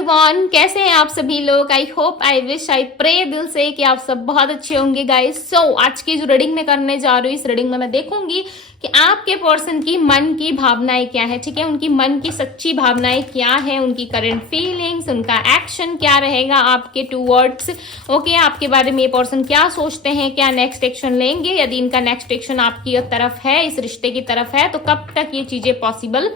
Everyone, कैसे हैं आप सभी लोग। I hope, I wish, I pray दिल से कि आप सब बहुत अच्छे होंगे गाइस। सो आज की जो रीडिंग में करने जा रही हूँ, इस रीडिंग में मैं देखूंगी कि आपके पर्सन की मन की भावनाएं क्या है। ठीक है, उनकी मन की सच्ची भावनाएं क्या है, उनकी करंट फीलिंग्स, उनका एक्शन क्या रहेगा आपके टूवर्ड्स। ओके, आपके बारे में ये पर्सन क्या सोचते हैं, क्या नेक्स्ट एक्शन लेंगे। यदि इनका नेक्स्ट एक्शन आपकी तरफ है, इस रिश्ते की तरफ है, तो कब तक ये चीजें पॉसिबल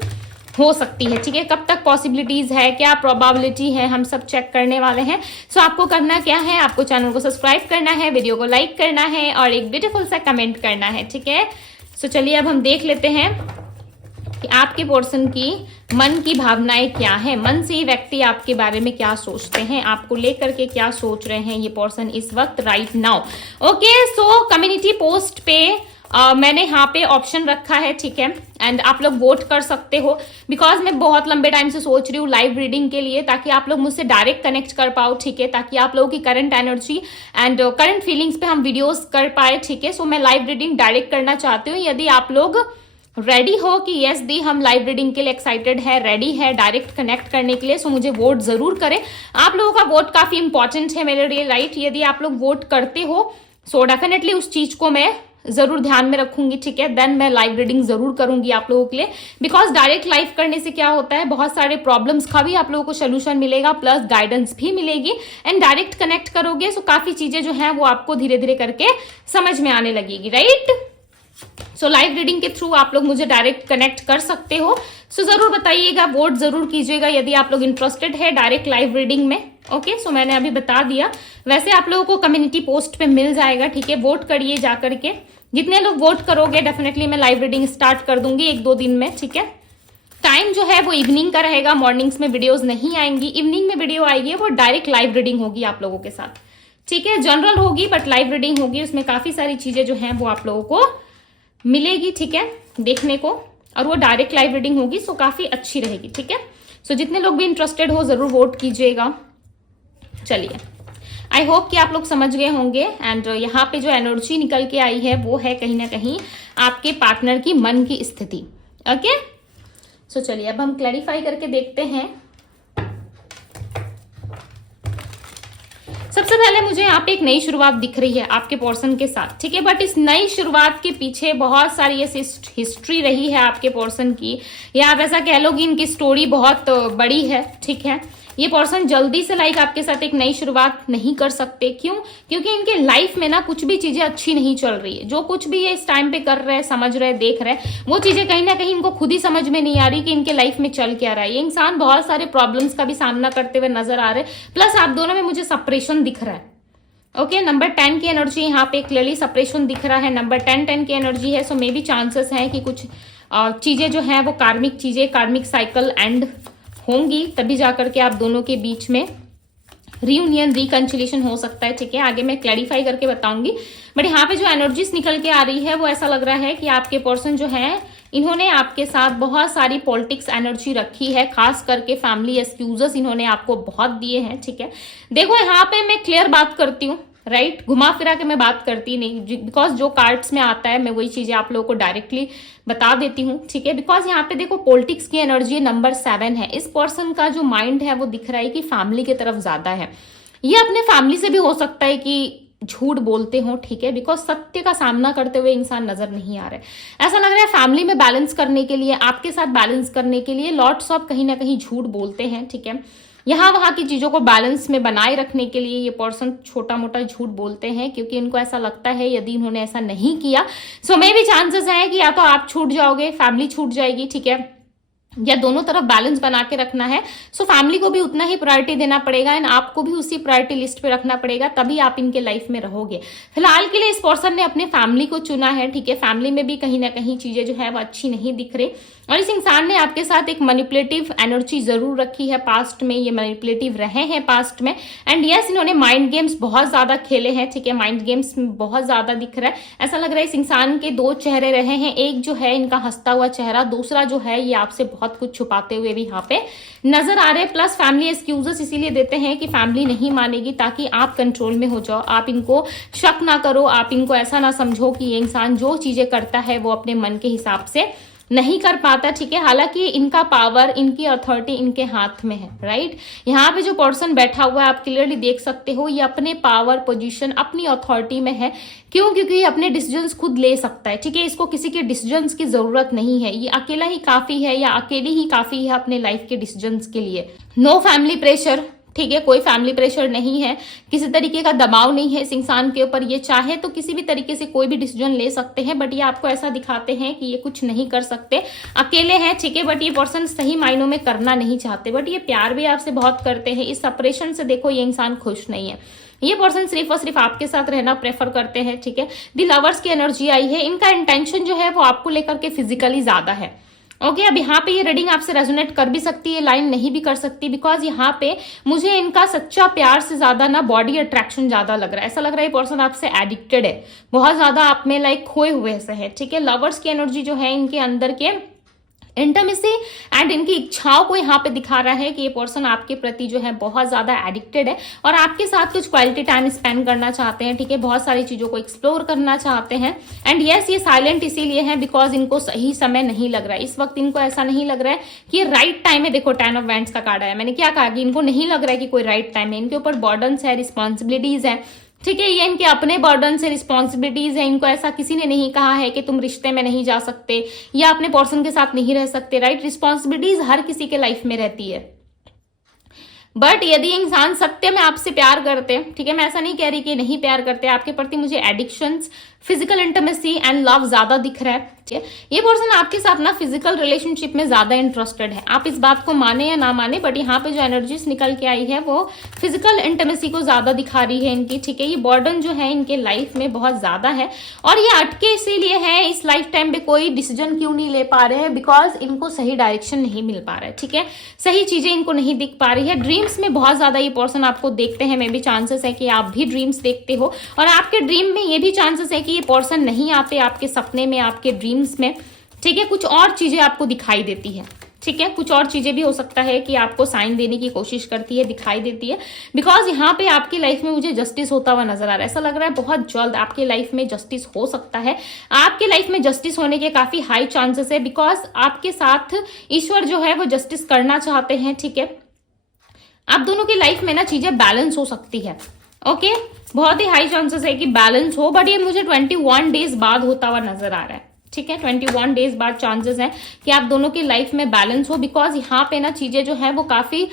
हो सकती है। ठीक है, कब तक पॉसिबिलिटीज है, क्या प्रोबेबिलिटी है, हम सब चेक करने वाले हैं। सो आपको करना क्या है, आपको चैनल को सब्सक्राइब करना है, वीडियो को लाइक करना है और एक ब्यूटीफुल सा कमेंट करना है। ठीक है, सो चलिए अब हम देख लेते हैं कि आपके पर्सन की मन की भावनाएं क्या है। मन से ये व्यक्ति आपके बारे में क्या सोचते हैं, आपको लेकर के क्या सोच रहे हैं ये पर्सन इस वक्त राइट नाउ। ओके, सो कम्युनिटी पोस्ट पे मैंने यहाँ पे ऑप्शन रखा है। ठीक है, एंड आप लोग वोट कर सकते हो। बिकॉज मैं बहुत लंबे टाइम से सोच रही हूँ लाइव रीडिंग के लिए, ताकि आप लोग मुझसे डायरेक्ट कनेक्ट कर पाओ। ठीक है, ताकि आप लोगों की current energy and current feelings पे हम वीडियोस कर पाए। ठीक है, सो मैं लाइव रीडिंग डायरेक्ट करना चाहती हूँ। यदि आप लोग रेडी हो कि यस दी हम लाइव रीडिंग के लिए एक्साइटेड है, रेडी है डायरेक्ट कनेक्ट करने के लिए, सो मुझे वोट जरूर करें। आप लोगों का वोट काफी इंपॉर्टेंट है मेरे लिए, राइट। यदि आप लोग वोट करते हो सो डेफिनेटली उस चीज को मैं जरूर ध्यान में रखूंगी। ठीक है, देन मैं लाइव रीडिंग जरूर करूंगी आप लोगों के लिए। बिकॉज डायरेक्ट लाइव करने से क्या होता है, बहुत सारे प्रॉब्लम्स का भी आप लोगों को सोल्यूशन मिलेगा, प्लस गाइडेंस भी मिलेगी। एंड डायरेक्ट कनेक्ट करोगे सो काफी चीजें जो है वो आपको धीरे धीरे करके समझ में आने लगेगी, राइट। सो लाइव रीडिंग के थ्रू आप लोग मुझे डायरेक्ट कनेक्ट कर सकते हो। सो जरूर बताइएगा, वोट जरूर कीजिएगा यदि आप लोग इंटरेस्टेड है डायरेक्ट लाइव रीडिंग में। ओके, सो मैंने अभी बता दिया। वैसे आप लोगों को कम्युनिटी पोस्ट पे मिल जाएगा। ठीक है, वोट करिए जा करके। जितने लोग वोट करोगे डेफिनेटली मैं लाइव रीडिंग स्टार्ट कर दूंगी 1-2 दिन में। ठीक है, टाइम जो है वो इवनिंग का रहेगा, मॉर्निंग्स में वीडियोस नहीं आएंगी, इवनिंग में वीडियो आएगी, वो डायरेक्ट लाइव रीडिंग होगी आप लोगों के साथ। ठीक है, जनरल होगी बट लाइव रीडिंग होगी, उसमें काफी सारी चीजें जो है वो आप लोगों को मिलेगी। ठीक है, देखने को, और वो डायरेक्ट लाइव रीडिंग होगी, सो काफी अच्छी रहेगी। ठीक है, सो जितने लोग भी इंटरेस्टेड हो जरूर वोट कीजिएगा। चलिए, आई होप कि आप लोग समझ गए होंगे। एंड यहाँ पे जो एनर्जी निकल के आई है वो है कहीं ना कहीं आपके पार्टनर की मन की स्थिति। ओके, सो चलिए अब हम क्लैरिफाई करके देखते हैं। सबसे पहले मुझे यहाँ पे एक नई शुरुआत दिख रही है आपके पर्सन के साथ। ठीक है, बट इस नई शुरुआत के पीछे बहुत सारी ऐसी हिस्ट्री रही है आपके पर्सन की, या आप ऐसा कह लो कि इनकी स्टोरी बहुत बड़ी है। ठीक है, ये पर्सन जल्दी से लाइक आपके साथ एक नई शुरुआत नहीं कर सकते। क्यों? क्योंकि इनके लाइफ में ना कुछ भी चीजें अच्छी नहीं चल रही है। जो कुछ भी ये इस टाइम पे कर रहे हैं, समझ रहे, देख रहे, वो चीजें कहीं ना कहीं इनको खुद ही समझ में नहीं आ रही कि इनके लाइफ में चल क्या रहा है। ये इंसान बहुत सारे प्रॉब्लम्स का भी सामना करते हुए नजर आ रहे हैं, प्लस आप दोनों में मुझे सेपरेशन दिख रहा है। ओके, नंबर 10 की एनर्जी यहाँ पे क्लियरली सेपरेशन दिख रहा है। नंबर 10 की एनर्जी है, सो मे बी चांसेस है कि कुछ चीजें जो है वो कार्मिक चीजें, कार्मिक साइकिल एंड होंगी, तभी जाकर के आप दोनों के बीच में रियूनियन, रिकंसिलिएशन हो सकता है। ठीक है, आगे मैं क्लैरिफाई करके बताऊंगी। बट यहाँ पे जो एनर्जीज निकल के आ रही है वो ऐसा लग रहा है कि आपके पर्सन जो है इन्होंने आपके साथ बहुत सारी पॉलिटिक्स एनर्जी रखी है, खास करके फैमिली एक्सक्यूजेस इन्होंने आपको बहुत दिए हैं। ठीक है, देखो यहाँ पे मैं क्लियर बात करती हूँ, राइट, घुमा फिरा के मैं बात करती नहीं, बिकॉज जो कार्ड्स में आता है मैं वही चीजें आप लोगों को डायरेक्टली बता देती हूँ। ठीक है, बिकॉज यहाँ पे देखो पॉलिटिक्स की एनर्जी नंबर 7 है। इस पर्सन का जो माइंड है वो दिख रहा है कि फैमिली की तरफ ज्यादा है। ये अपने फैमिली से भी हो सकता है कि झूठ बोलते हो। ठीक है, बिकॉज सत्य का सामना करते हुए इंसान नजर नहीं आ रहा है। ऐसा लग रहा है फैमिली में बैलेंस करने के लिए, आपके साथ बैलेंस करने के लिए लॉट्स ऑफ कहीं ना कहीं झूठ बोलते हैं। ठीक है, यहाँ वहां की चीजों को बैलेंस में बनाए रखने के लिए ये पर्सन छोटा मोटा झूठ बोलते हैं, क्योंकि इनको ऐसा लगता है यदि इन्होंने ऐसा नहीं किया सो मे भी चांसेस है कि या तो आप छूट जाओगे, फैमिली छूट जाएगी। ठीक है, या दोनों तरफ बैलेंस बना के रखना है। सो फैमिली को भी उतना ही प्रायोरिटी देना पड़ेगा एंड आपको भी उसी प्रायोरिटी लिस्ट पे रखना पड़ेगा, तभी आप इनके लाइफ में रहोगे। फिलहाल के लिए इस पर्सन ने अपने फैमिली को चुना है। ठीक है, फैमिली में भी कहीं ना कहीं चीजें जो है वो अच्छी नहीं दिख रही, और इस इंसान ने आपके साथ एक मैनिपुलेटिव एनर्जी जरूर रखी है पास्ट में, ये मैनिपुलेटिव रहे हैं पास्ट में। एंड यस, इन्होंने माइंड गेम्स बहुत ज्यादा खेले हैं। ठीक है, माइंड गेम्स बहुत ज्यादा दिख रहा है। ऐसा लग रहा है इस इंसान के 2 चेहरे रहे हैं, एक जो है इनका हंसता हुआ चेहरा, दूसरा जो है ये आपसे बहुत कुछ छुपाते हुए भी यहाँ पे नजर आ रहे हैं। प्लस फैमिली एक्सक्यूजेस इसीलिए देते हैं कि फैमिली नहीं मानेगी, ताकि आप कंट्रोल में हो जाओ, आप इनको शक ना करो, आप इनको ऐसा ना समझो कि ये इंसान जो चीजें करता है वो अपने मन के हिसाब से नहीं कर पाता, ठीक है। हालांकि इनका पावर, इनकी अथॉरिटी इनके हाथ में है, राइट। यहाँ पे जो पर्सन बैठा हुआ है आप क्लियरली देख सकते हो, ये अपने पावर, पोजीशन, अपनी अथॉरिटी में है। क्यों? क्योंकि ये अपने डिसीजंस खुद ले सकता है, ठीक है। इसको किसी के डिसीजंस की जरूरत नहीं है, ये अकेला ही काफी है या अकेली ही काफी है अपने लाइफ के डिसीजंस के लिए। नो फैमिली प्रेशर, ठीक है, कोई फैमिली प्रेशर नहीं है, किसी तरीके का दबाव नहीं है इस इंसान के ऊपर। ये चाहे तो किसी भी तरीके से कोई भी डिसीजन ले सकते हैं, बट ये आपको ऐसा दिखाते हैं कि ये कुछ नहीं कर सकते, अकेले हैं, ठीक है। बट ये पर्सन सही मायनों में करना नहीं चाहते, बट ये प्यार भी आपसे बहुत करते हैं। इस सेपरेशन से देखो ये इंसान खुश नहीं है। ये पर्सन सिर्फ और सिर्फ आपके साथ रहना प्रेफर करते हैं, ठीक है। द लवर्स की एनर्जी आई है। इनका इंटेंशन जो है वो आपको लेकर के फिजिकली ज्यादा है, ओके। अब यहाँ पे ये रीडिंग आपसे रेजोनेट कर भी सकती है, लाइन नहीं भी कर सकती, बिकॉज यहाँ पे मुझे इनका सच्चा प्यार से ज्यादा ना बॉडी अट्रैक्शन ज्यादा लग रहा है। ऐसा लग रहा है ये पर्सन आपसे एडिक्टेड है, बहुत ज्यादा आप में लाइक खोए हुए से है, ठीक है। लवर्स की एनर्जी जो है इनके अंदर के इंटीमेसी एंड इनकी इच्छाओं को यहाँ पे दिखा रहा है कि ये पर्सन आपके प्रति जो है बहुत ज्यादा एडिक्टेड है और आपके साथ कुछ क्वालिटी टाइम स्पेंड करना चाहते हैं, ठीक है। बहुत सारी चीजों को एक्सप्लोर करना चाहते हैं। एंड यस, ये साइलेंट इसीलिए है बिकॉज इनको सही समय नहीं लग रहा है इस वक्त। इनको ऐसा नहीं लग रहा है कि राइट टाइम है। देखो 10 ऑफ वैंड्स का कार्ड आया, मैंने क्या कहा कि इनको नहीं लग रहा है कि कोई राइट टाइम है। इनके ऊपर बर्डन्स है, रिस्पॉन्सिबिलिटीज है, ठीक है। ये इनके अपने बर्डन से रिस्पॉन्सिबिलिटीज है। इनको ऐसा किसी ने नहीं कहा है कि तुम रिश्ते में नहीं जा सकते या अपने पर्सन के साथ नहीं रह सकते, राइट। रिस्पॉन्सिबिलिटीज हर किसी के लाइफ में रहती है, बट यदि इंसान सत्य में आपसे प्यार करते हैं, ठीक है, मैं ऐसा नहीं कह रही कि नहीं प्यार करते, आपके प्रति मुझे addictions, physical intimacy and love ज्यादा दिख रहा है, ठीक है। ये पर्सन आपके साथ ना फिजिकल रिलेशनशिप में ज्यादा इंटरेस्टेड है। आप इस बात को माने या ना माने, बट यहाँ पे जो एनर्जीज निकल के आई है वो फिजिकल इंटीमेसी को ज्यादा दिखा रही है इनकी, ठीक है। ये बर्डन जो है इनके लाइफ में बहुत ज्यादा है और ये अटके इसीलिए है इस लाइफ टाइम पे। कोई डिसीजन क्यों नहीं ले पा रहे हैं? बिकॉज इनको सही डायरेक्शन नहीं मिल पा रहा है, ठीक है। सही चीजें इनको नहीं दिख पा रही है। ड्रीम्स में बहुत ज्यादा ये पर्सन आपको देखते हैं, मे भी चांसेस है कि आप भी ड्रीम्स देखते हो और आपके ड्रीम में ये भी चांसेस है कि ये पर्सन नहीं आते आपके सपने में, आपके ड्रीम्स में, ठीक है। कुछ और चीजें आपको दिखाई देती है, ठीक है। कुछ और चीजें भी हो सकता है कि आपको साइन देने की कोशिश करती है, दिखाई देती है, बिकॉज यहाँ पे आपकी लाइफ में मुझे जस्टिस होता हुआ नजर आ रहा है। ऐसा लग रहा है बहुत जल्द आपकी लाइफ में जस्टिस हो सकता है। आपके लाइफ में जस्टिस होने के काफी हाई चांसेस है बिकॉज आपके साथ ईश्वर जो है वो जस्टिस करना चाहते हैं, ठीक है। आप दोनों की लाइफ में ना चीजें बैलेंस हो सकती है, ओके। बहुत ही हाई चांसेस है कि बैलेंस हो, बट ये मुझे 21 डेज बाद होता हुआ नजर आ रहा है, ठीक है। 21 डेज बाद चांसेस है कि आप दोनों की लाइफ में बैलेंस हो, बिकॉज यहाँ पे ना चीजें जो है वो काफी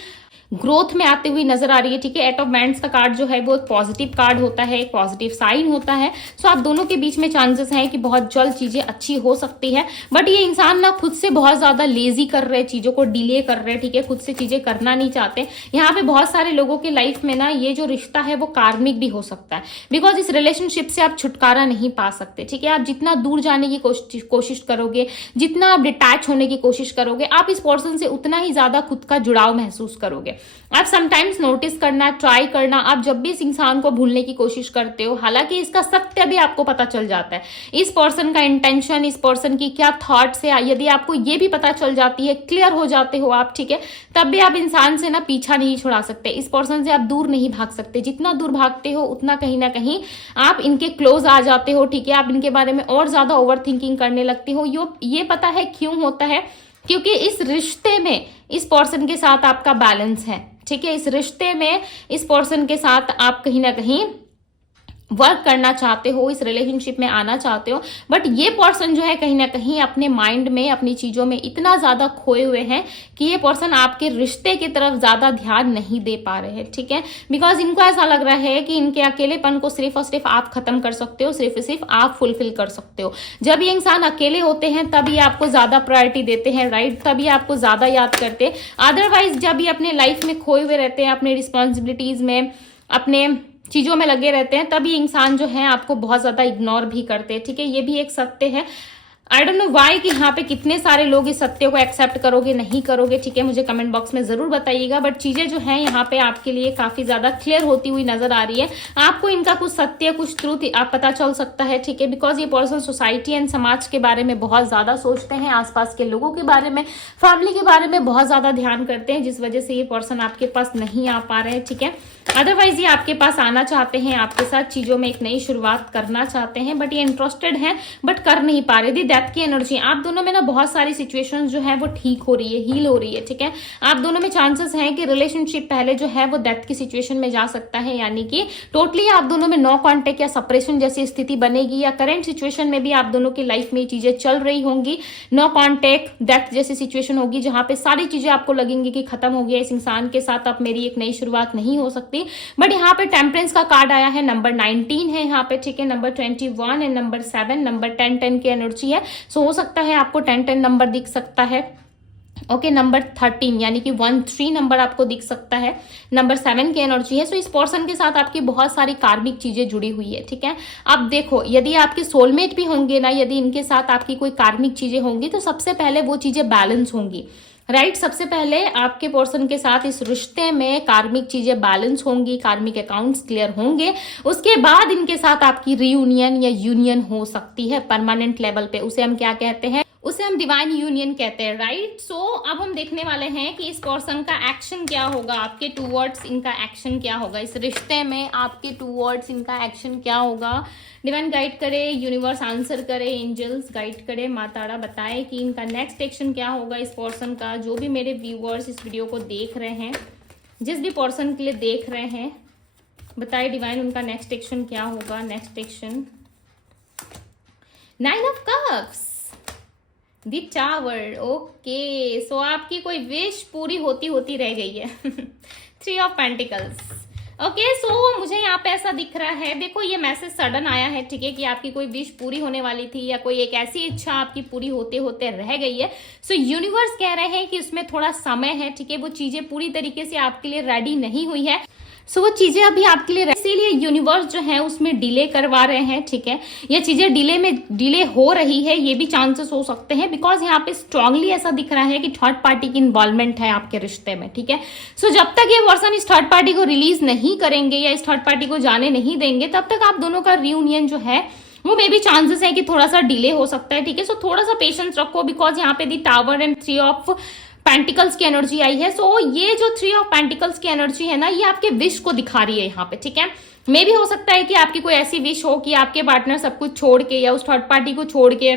ग्रोथ में आती हुई नजर आ रही है, ठीक है। 8 ऑफ वैंड्स का कार्ड जो है वो एक पॉजिटिव कार्ड होता है, एक पॉजिटिव साइन होता है। सो आप दोनों के बीच में चांसेस हैं कि बहुत जल्द चीजें अच्छी हो सकती है, बट ये इंसान ना खुद से बहुत ज्यादा लेजी कर रहे हैं, चीजों को डिले कर रहे हैं, ठीक है। खुद से चीजें करना नहीं चाहते। यहाँ पे बहुत सारे लोगों की लाइफ में ना ये जो रिश्ता है वो कार्मिक भी हो सकता है, बिकॉज इस रिलेशनशिप से आप छुटकारा नहीं पा सकते, ठीक है। आप जितना दूर जाने की कोशिश करोगे, जितना आप डिटैच होने की कोशिश करोगे, आप इस पर्सन से उतना ही ज्यादा खुद का जुड़ाव महसूस करोगे। आप समटाइम्स नोटिस करना, ट्राई करना, आप जब भी इस इंसान को भूलने की कोशिश करते हो, हालांकि इसका सत्य भी आपको पता चल जाता है, इस पर्सन का इंटेंशन, इस पर्सन की क्या थॉट्स है, यदि आपको ये भी पता चल जाती है, क्लियर हो जाते हो आप, ठीक है, तब भी आप इंसान से ना पीछा नहीं छुड़ा सकते। इस पर्सन से आप दूर नहीं भाग सकते। जितना दूर भागते हो उतना कहीं ना कहीं आप इनके क्लोज आ जाते हो, ठीक है। आप इनके बारे में और ज्यादा ओवर थिंकिंग करने लगती हो। ये पता है क्यों होता है? क्योंकि इस रिश्ते में इस पर्सन के साथ आपका बैलेंस है, ठीक है। इस रिश्ते में इस पर्सन के साथ आप कहीं ना कहीं वर्क करना चाहते हो, इस रिलेशनशिप में आना चाहते हो, बट ये पर्सन जो है कहीं ना कहीं अपने माइंड में, अपनी चीजों में इतना ज्यादा खोए हुए हैं कि ये पर्सन आपके रिश्ते की तरफ ज्यादा ध्यान नहीं दे पा रहे हैं, ठीक है। बिकॉज इनको ऐसा लग रहा है कि इनके अकेलेपन को सिर्फ और सिर्फ आप खत्म कर सकते हो, सिर्फ आप फुलफिल कर सकते हो। जब ये इंसान अकेले होते हैं तभी आपको ज्यादा प्रायोरिटी देते हैं, राइट, तभी आपको ज्यादा याद करते हैं। अदरवाइज जब ये अपने लाइफ में खोए हुए रहते हैं, अपने रिस्पॉन्सिबिलिटीज में, अपने चीजों में लगे रहते हैं, तभी इंसान जो है आपको बहुत ज्यादा इग्नोर भी करते हैं, ठीक है। ये भी एक सत्य है। आई डोंट नो वाई कि यहाँ पे कितने सारे लोग इस सत्य को एक्सेप्ट करोगे, नहीं करोगे, ठीक है, मुझे कमेंट बॉक्स में जरूर बताइएगा। बट चीजें जो है यहाँ पे आपके लिए काफी ज्यादा क्लियर होती हुई नजर आ रही है। आपको इनका कुछ सत्य, कुछ ट्रूथ आप पता चल सकता है, ठीक है। बिकॉज ये पर्सन सोसाइटी एंड समाज के बारे में बहुत ज्यादा सोचते हैं, आसपास के लोगों के बारे में, फैमिली के बारे में बहुत ज्यादा ध्यान करते हैं, जिस वजह से ये पर्सन आपके पास नहीं आ पा रहे हैं, ठीक है। अदरवाइज ये आपके पास आना चाहते हैं, आपके साथ चीजों में एक नई शुरुआत करना चाहते हैं, बट ये इंटरेस्टेड हैं बट कर नहीं पा रहे। दी डेथ की एनर्जी, आप दोनों में ना बहुत सारी सिचुएशंस जो है वो ठीक हो रही है, हील हो रही है, ठीक है। आप दोनों में चांसेस हैं कि रिलेशनशिप पहले जो है वो डेथ की सिचुएशन में जा सकता है, यानी कि टोटली आप दोनों में नो कॉन्टेक्ट या सेपरेशन जैसी स्थिति बनेगी, या करंट सिचुएशन में भी आप दोनों की लाइफ में चीजें चल रही होंगी, नो कॉन्टेक्ट डेथ जैसी सिचुएशन होगी, जहां पे सारी चीजें आपको लगेंगी कि खत्म हो गया इस इंसान के साथ, अब मेरी एक नई शुरुआत नहीं हो सकती। बट यहाँ पे टेम्परेंस का कार्ड आया है, नंबर 19 है यहाँ पे, ठीक है, नंबर 21 एंड नंबर 7, नंबर 10 की एनर्जी है। सो हो सकता है आपको 10 नंबर दिख सकता है, ओके। नंबर 13 यानी कि 13 नंबर आपको दिख सकता है, नंबर 7 की एनर्जी है। सो इस पर्सन के साथ आपकी बहुत सारी कार्मिक चीजें जुड़ी हुई है, ठीक है। अब देखो, यदि आपके सोलमेट भी होंगे ना, यदि इनके साथ आपकी कोई कार्मिक चीजें होंगी तो सबसे पहले वो चीजें बैलेंस होंगी, राइट। सबसे पहले आपके पर्सन के साथ इस रिश्ते में कार्मिक चीजें बैलेंस होंगी, कार्मिक अकाउंट्स क्लियर होंगे, उसके बाद इनके साथ आपकी रियूनियन या यूनियन हो सकती है परमानेंट लेवल पे। उसे हम क्या कहते हैं, उसे हम डिवाइन यूनियन कहते हैं, राइट। सो अब हम देखने वाले हैं कि इस पर्सन का एक्शन क्या होगा, आपके टूवर्ड्स इनका एक्शन क्या होगा, इस रिश्ते में आपके टूवर्ड्स इनका एक्शन क्या होगा। डिवाइन गाइड करे, यूनिवर्स आंसर करे, एंजल्स गाइड करे, माताड़ा बताए कि इनका नेक्स्ट एक्शन क्या होगा इस पर्सन का। जो भी मेरे व्यूअर्स इस वीडियो को देख रहे हैं, जिस भी पर्सन के लिए देख रहे हैं, बताए डिवाइन उनका नेक्स्ट एक्शन क्या होगा। Next action, 9 of cups, the tower, okay. So आपकी कोई विश पूरी होती रह गई है। 3 ऑफ पेंटिकल्स, ओके। सो मुझे यहाँ पे ऐसा दिख रहा है, देखो ये मैसेज सडन आया है, ठीक है, कि आपकी कोई विश पूरी होने वाली थी या कोई एक ऐसी इच्छा आपकी पूरी होते होते रह गई है। सो यूनिवर्स कह रहे हैं कि उसमें थोड़ा समय है, ठीक है, वो चीजें पूरी तरीके से आपके लिए रेडी नहीं हुई है। सो वो चीजें अभी आपके लिए, इसीलिए यूनिवर्स जो है उसमें डिले करवा रहे हैं, ठीक है। ये चीजें डिले हो रही है, ये भी चांसेस हो सकते हैं, बिकॉज यहाँ पे स्ट्रांगली ऐसा दिख रहा है कि थर्ड पार्टी की इन्वॉल्वमेंट है आपके रिश्ते में, ठीक है। सो जब तक ये पर्सन इस थर्ड पार्टी को रिलीज नहीं करेंगे या इस थर्ड पार्टी को जाने नहीं देंगे, तब तक आप दोनों का रियूनियन जो है वो मे भी चांसेस है कि थोड़ा सा डिले हो सकता है, ठीक है। सो थोड़ा सा पेशेंस रखो, बिकॉज यहाँ पे दी टावर एंड 3 ऑफ पेंटिकल्स की एनर्जी आई है। सो ये जो 3 ऑफ पेंटिकल्स की एनर्जी है ना, ये आपके विश को दिखा रही है यहाँ पे, ठीक है। मे भी हो सकता है कि आपकी कोई ऐसी विश हो कि आपके पार्टनर सब कुछ छोड़ के या उस थर्ड पार्टी को छोड़ के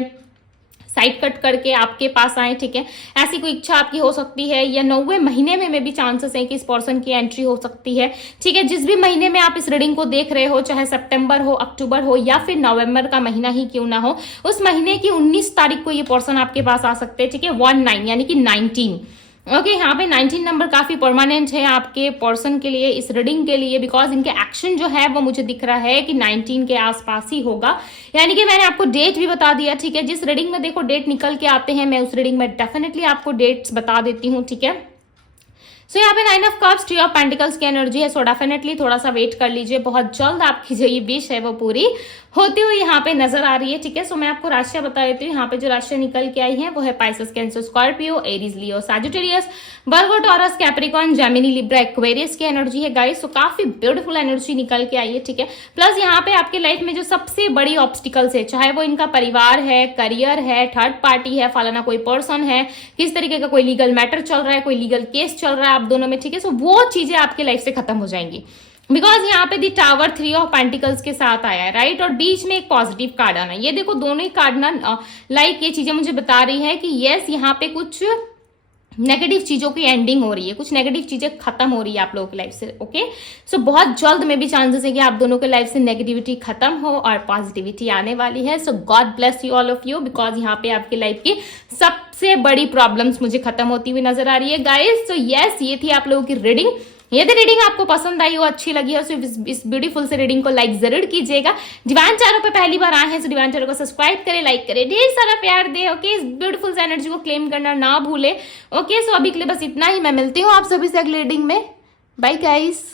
साइड कट करके आपके पास आए, ठीक है। ऐसी कोई इच्छा आपकी हो सकती है, या 9वें महीने में भी चांसेस है कि इस पर्सन की एंट्री हो सकती है, ठीक है। जिस भी महीने में आप इस रीडिंग को देख रहे हो, चाहे सितंबर हो, अक्टूबर हो या फिर नवंबर का महीना ही क्यों ना हो, उस महीने की 19 तारीख को ये पर्सन आपके पास आ सकते हैं, ठीक है। 19 यानी कि 19, ओके। यहाँ पे 19 नंबर काफी परमानेंट है आपके पर्सन के लिए, इस रीडिंग के लिए, बिकॉज इनके एक्शन जो है वो मुझे दिख रहा है कि 19 के आसपास ही होगा, यानी कि मैंने आपको डेट भी बता दिया, ठीक है। जिस रीडिंग में देखो डेट निकल के आते हैं, मैं उस रीडिंग में डेफिनेटली आपको डेट्स बता देती हूँ, ठीक है। सो यहाँ पे 9 ऑफ कप्स, 3 ऑफ पेंटिकल्स की एनर्जी है। सो डेफिनेटली थोड़ा सा वेट कर लीजिए, बहुत जल्द आपकी जो ये विश है वो पूरी होती हुई यहाँ पे नजर आ रही है, ठीक है। सो मैं आपको राशियां बता देती हूँ। यहाँ पे जो राशियां निकल के आई हैं वो है Pisces, Cancer, Scorpio, Aries, Leo, Sagittarius, Virgo, Taurus, Capricorn, Gemini, Libra, Aquarius की एनर्जी है गाइस। सो काफी ब्यूटीफुल एनर्जी निकल के आई है, ठीक है। प्लस यहाँ पे आपके लाइफ में जो सबसे बड़ी ऑब्स्टिकल्स है, चाहे वो इनका परिवार है, करियर है, थर्ड पार्टी है, फलाना कोई पर्सन है, किस तरीके का कोई लीगल मैटर चल रहा है, कोई लीगल केस चल रहा है आप दोनों में, ठीक है। सो वो चीजें आपके लाइफ से खत्म हो जाएंगी, बिकॉज यहाँ पे दी टावर 3 ऑफ पेंटिकल्स के साथ आया है, राइट। और बीच में एक पॉजिटिव कार्ड आना, ये देखो दोनों ही कार्ड ना लाइक ये चीजें मुझे बता रही है कि यस यहाँ पे कुछ नेगेटिव चीजों की एंडिंग हो रही है, कुछ नेगेटिव चीजें खत्म हो रही है आप लोगों की लाइफ से, ओके। सो बहुत जल्द में भी चांसेस है कि आप दोनों के लाइफ से नेगेटिविटी खत्म हो और पॉजिटिविटी आने वाली है। So God bless you all of you, because यहाँ पे आपकी लाइफ की सबसे बड़ी प्रॉब्लम्स मुझे खत्म होती हुई नजर आ रही है गाइस। सो यस, ये थी आप लोगों की रीडिंग। यदि रीडिंग आपको पसंद आई हो, अच्छी लगी हो, तो इस ब्यूटीफुल से रीडिंग को लाइक जरूर कीजिएगा। डिवाइन चैनल पे पहली बार आए हैं तो डिवाइन चैनल को सब्सक्राइब करें, लाइक करें, ढेर सारा प्यार दे, ओके। इस ब्यूटीफुल से एनर्जी को क्लेम करना ना भूले, ओके। सो अभी के लिए बस इतना ही, मैं मिलती हूँ आप सभी से अगले रीडिंग में। Bye guys.